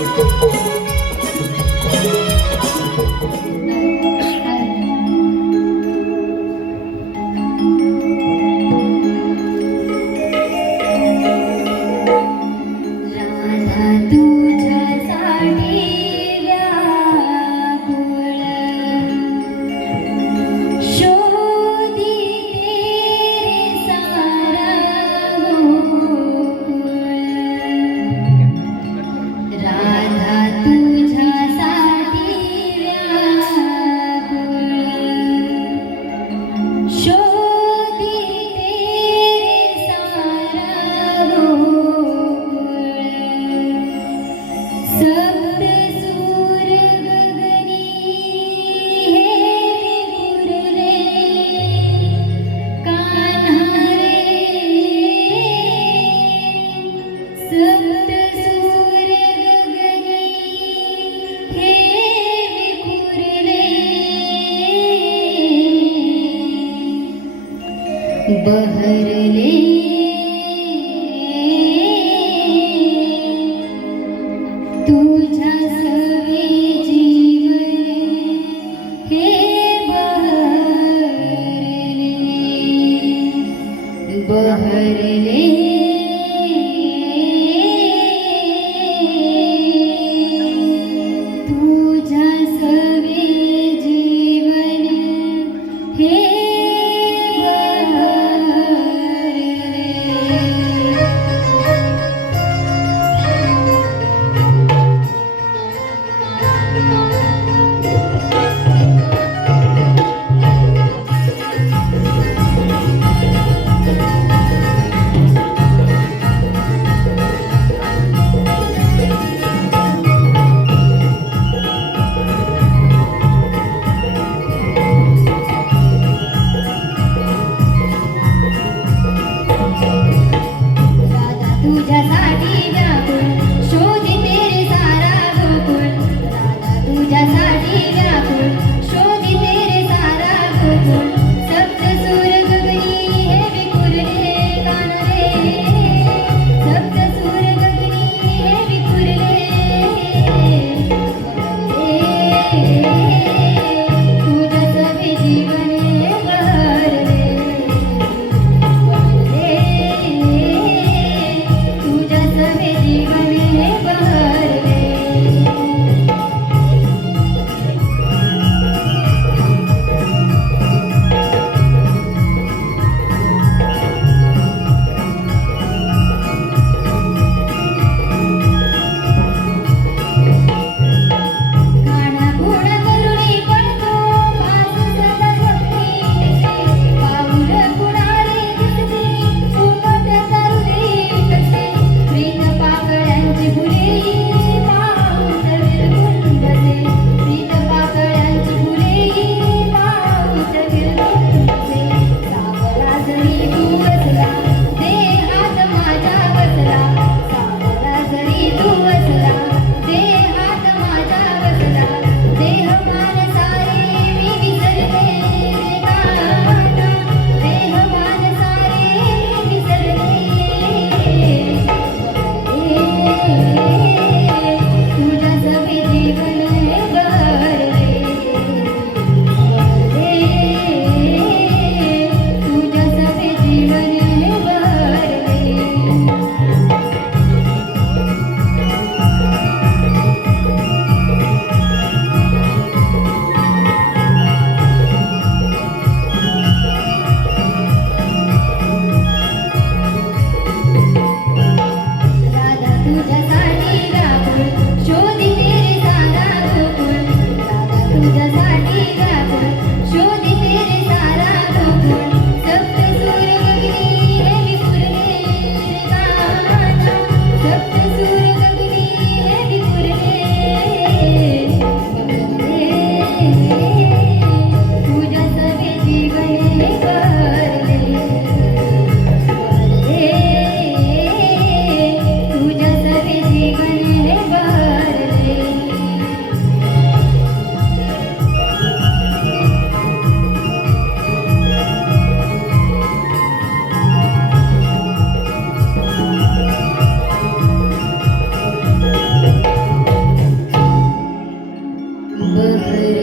राधा तुझ्यासाठी व्याकुळ शोधिते रे सारा गोकुळ. राधा तुझ्यासाठी व्याकुळ शोधिते रे सारा Gokul. Mm -hmm.